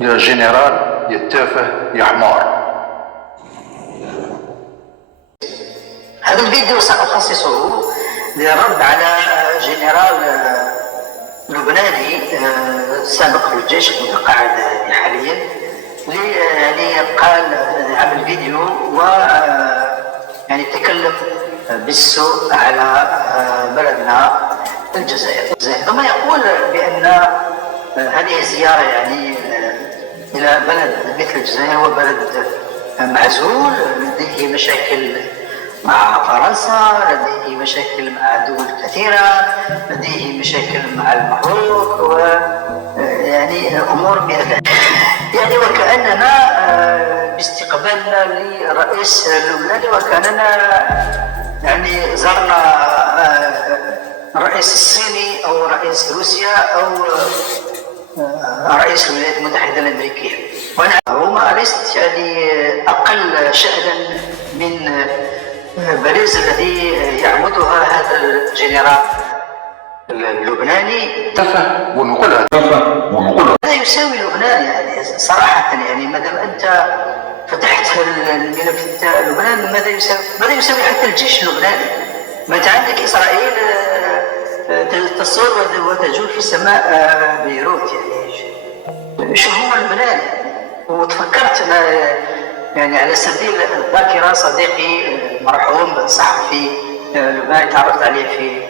يا جنرال يا تافه يا حمار. هذا الفيديو سأخصصه للرد على جنرال لبناني سابق في الجيش المتقاعد حاليا، يعني قال عمل فيديو و يعني تكلم بالسوء على بلدنا الجزائر، ثم يقول بأن هذه الزيارة يعني إلى بلد مثل الجزائر هو بلد معزول لديه مشاكل مع فرنسا، لديه مشاكل مع دول كثيرة، لديه مشاكل مع المغرب ويعني أمور بهذا، يعني وكأننا باستقبالنا لرئيس لبنان وكأننا يعني زرنا الرئيس الصيني أو رئيس روسيا أو رئيس الولايات المتحدة الأمريكية. وأنا روما ليست يعني أقل شأنا من باريس الذي يعمدها هذا الجنرال اللبناني. تافه ونقولها تافه ونقولها. ماذا يساوي لبنان يعني صراحة؟ يعني ما دام أنت فتحت الملف بتاع لبنان، ماذا يساوي حتى الجيش اللبناني؟ ما أنت عندك إسرائيل تصور وتجول في سماء بيروت، يعني شو هو لبنان؟ وتفكرت أنا يعني على سبيل الذاكرة صديقي مرحوم صحفي لبناني تعرفت عليه في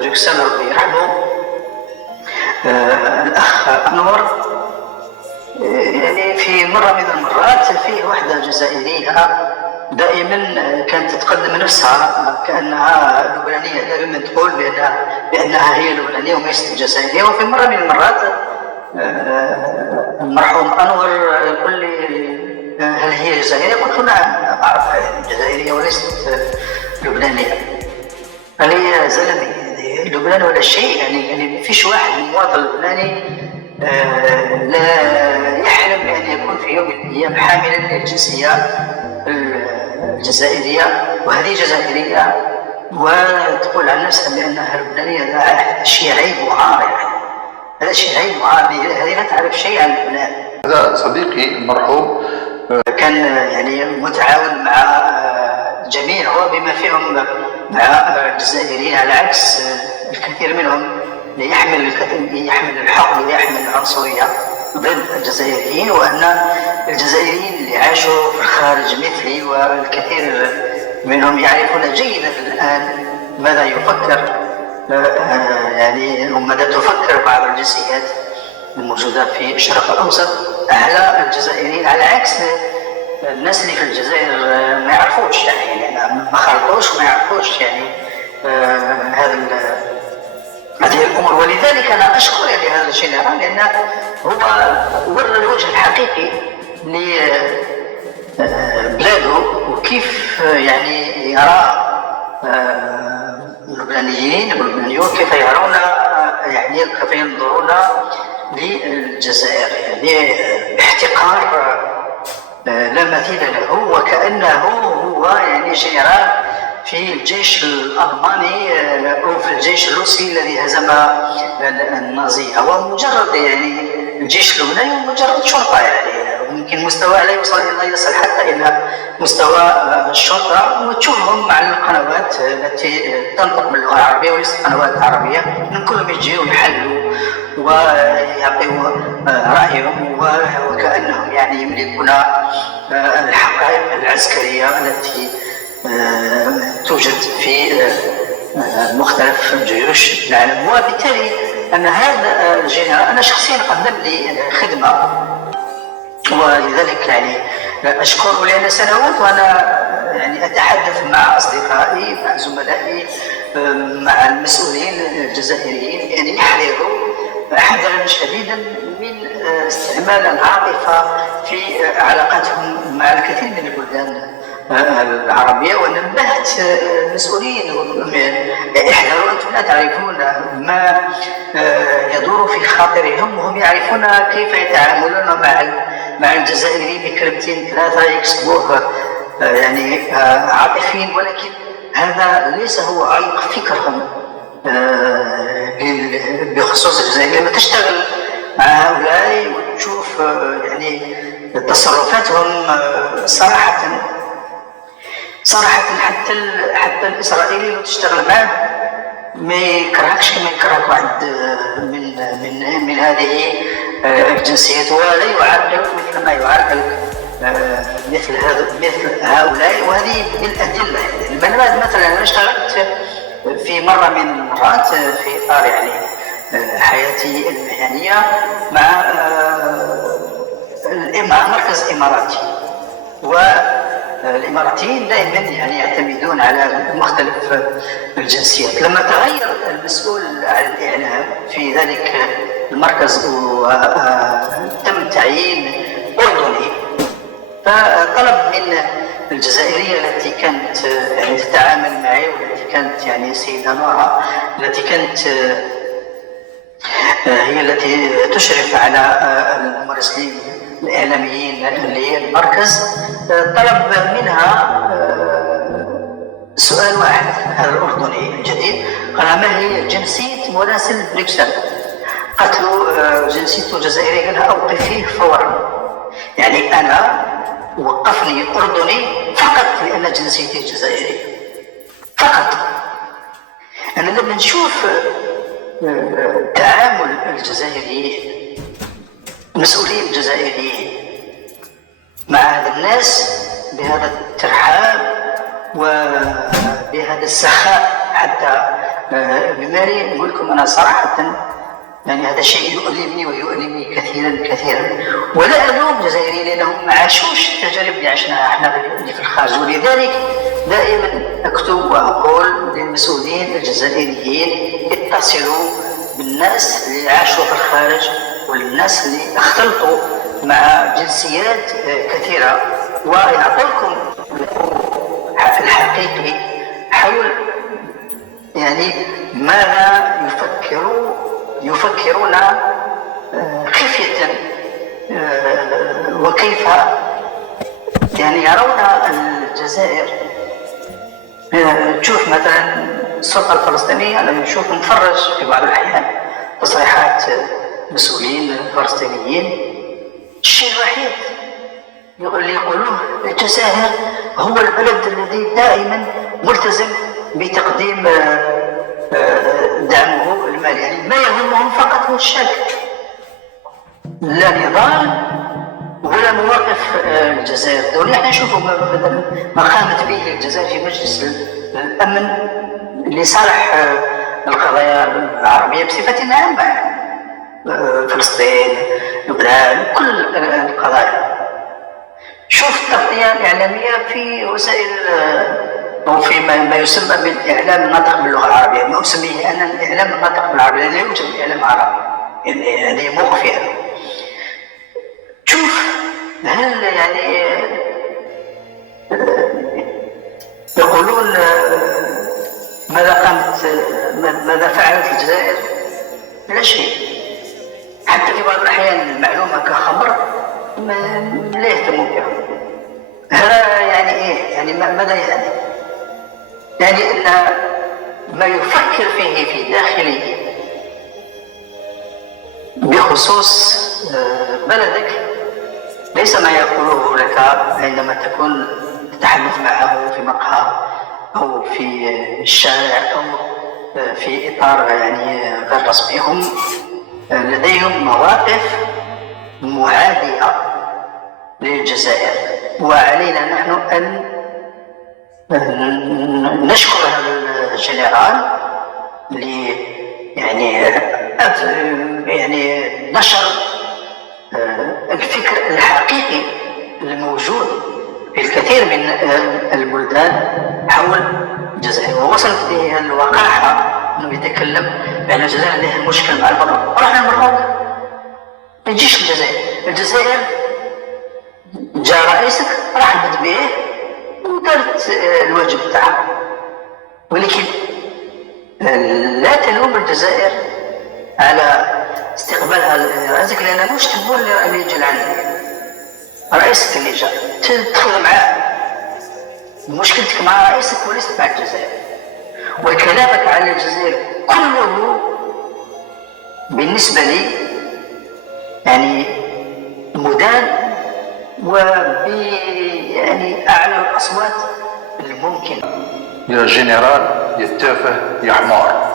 بروكسل ربي يرحمه، الأخ أنور، يعني في مرة من المرات فيه واحدة جزائرية دائما كانت تقدم نفسها كأنها لبنانية، دائما تقول بأنها هي لبنانية وليست جزائرية. وفي مرة من المرات المرحوم أنور يقول لي هل هي جزائرية؟ قلت له نعم أعرفها جزائرية وليست لبنانية. قال لي يا زلمي لبنان ولا شيء، يعني ما فيش واحد مواطن لبناني لا يحلم بأن يكون في يوم من الأيام حاملا للجنسية الجزائرية، وهذه جزائرية وتقول عن نفسها بأنها لبنانية. هذا شيء عيب وعار، يعني هذا شيء عيب وعار، هذه لا تعرف شيء عن لبنان. هذا صديقي المرحوم كان يعني متعاون مع الجميع وبما فيهم مع الجزائريين، على عكس الكثير منهم يحمل الحقد ويحمل العنصرية ضد الجزائريين، وأن الجزائريين اللي عاشوا في الخارج مثلي والكثير منهم يعرفون جيدا الآن ماذا يفكر يعني وماذا تفكر بعض الجنسيات الموجودة في الشرق الأوسط على الجزائريين، على عكس الناس اللي في الجزائر ما يعرفوش، يعني ما خلطوش وما يعرفوش يعني هذه الأمور. ولذلك أنا أشكر يعني هذا الجنرال لأنه هو ورى الوجه الحقيقي لبلاده وكيف يعني يرى اللبنانيين واللبنانيون كيف يرون يعني كيف ينظرون للجزائر، يعني باحتقار لا مثيل له، وكأنه هو يعني جنرال في الجيش الألماني أو في الجيش الروسي الذي هزم النازية. هو مجرد يعني الجيش اللبناني مجرد شرطة، يعني ممكن مستوى لا يصل حتى إلى مستوى الشرطة، وتشوفهم مع القنوات التي تنطق باللغة العربية وليست قنوات عربية، من كلهم يجيوا يحلوا ويعطيوا رأيهم وكأنهم يعني يملكون الحقائق العسكرية التي توجد في مختلف جيوش العالم. وبالتالي أن هذا الجنرال أنا شخصيا قدم لي خدمة، ولذلك يعني أشكره لأن سنوات وأنا يعني أتحدث مع أصدقائي مع زملائي مع المسؤولين الجزائريين يعني يحذروا حذرا شديدا من استعمال العاطفة في علاقاتهم مع الكثير من البلدان العربية. ونبهت المسؤولين احذروا، أنتم لا تعرفون ما يدور في خاطرهم، وهم يعرفون كيف يتعاملون مع الجزائريين بكلمتين ثلاثة يكسبوه يعني عاطفيين، ولكن هذا ليس هو عمق فكرهم بخصوص الجزائر. لما تشتغل مع هؤلاء وتشوف نشوف يعني تصرفاتهم صراحة حتى الإسرائيلي لو تشتغل معه ما يكرهكش كما يكرهك واحد من هذه الجنسيات، ولا يعرقلك مثل ما يعرقلك مثل هؤلاء. وهذه بالأدلة. يعني مثلا أنا اشتغلت في مرة من المرات في إطار يعني حياتي المهنية مع مركز إماراتي، والإماراتيين دائما يعني يعتمدون على مختلف الجنسيات. لما تغير المسؤول عن الإعلام في ذلك المركز وتم تعيين أردني، فطلب من الجزائرية التي كانت يعني تتعامل معي، والتي كانت يعني سيدة نورا التي كانت هي التي تشرف على الممارسين الإعلاميين للمركز، طلب منها سؤال واحد. هذا الأردني الجديد قال: ما هي جنسية مراسل بروكسل؟ قالت له: جنسيته جزائرية. قالها: أوقفيه فورا. يعني أنا وقفني أردني فقط لأن جنسيتي جزائرية فقط. أنا لما نشوف تعامل الجزائريين، المسؤولين الجزائريين مع هذا الناس بهذا الترحاب وبهذا السخاء، حتى بماري نقول لكم أنا صراحة يعني هذا شيء يؤلمني ويؤلمني كثيرا كثيرا. ولا ألوم الجزائريين لأنهم ما عاشوش التجارب اللي عشناها احنا اللي في الخارج. ولذلك دائما أكتب وأقول للمسؤولين الجزائريين: اتصلوا بالناس اللي عاشوا في الخارج والناس اللي اختلطوا مع جنسيات كثيرة، ويعطيكم الحقيقي حول يعني ماذا يفكرون خفية، وكيف يعني يرون الجزائر. تشوف مثلا السلطة الفلسطينية، أنا نتفرج في بعض الأحيان تصريحات مسؤولين فلسطينيين، الشيء الوحيد اللي يقولوه: الجزائر هو البلد الذي دائما ملتزم بتقديم دعمه المالي. يعني ما يهمهم فقط هو الشك، لا نضال ولا مواقف الجزائر الدولية. احنا نشوفوا ما قامت به الجزائر في مجلس الأمن لصالح القضايا العربية بصفة عامة، فلسطين، لبنان، كل القضايا. شوف التغطية الإعلامية في وسائل أو في ما يسمى بالإعلام الناطق باللغة العربية، ما أسميه أنا الإعلام الناطق بالعربية، لا يوجد إعلام عربي، يعني هذه مخفية. شوف هل يعني يقولون ماذا فعلت الجزائر؟ لا شيء. حتى في بعض الأحيان المعلومة كخبر لا يهتمون بها. هذا يعني إيه؟ يعني ماذا يعني؟ يعني أن ما يفكر فيه في داخله بخصوص بلدك ليس ما يقوله لك عندما تكون تتحدث معه في مقهى أو في الشارع أو في إطار يعني غير رسمي. هم لديهم مواقف معادية للجزائر، وعلينا نحن أن نشكر هذا الجنرال يعني نشر الفكر الحقيقي الموجود في الكثير من البلدان حول الجزائر، ووصلت به الوقاحة أنه يتكلم بأن الجزائر لها مشكل مع المغرب. رحنا المغرب ما يجيش الجزائر جاء رئيسك رحبت به ودارت الواجب تاعها، ولكن لا تلوم الجزائر على استقبالها لرئيسك، لأنه مش تقول اللي يجي لعندك رئيسك اللي جاء تدخل معاه. مشكلتك مع رئيسك وليست مع الجزائر، وكلامك على الجزائر كله بالنسبة لي يعني يعني أعلى الأصوات الممكنة. يا جنرال يا تافه يا حمار.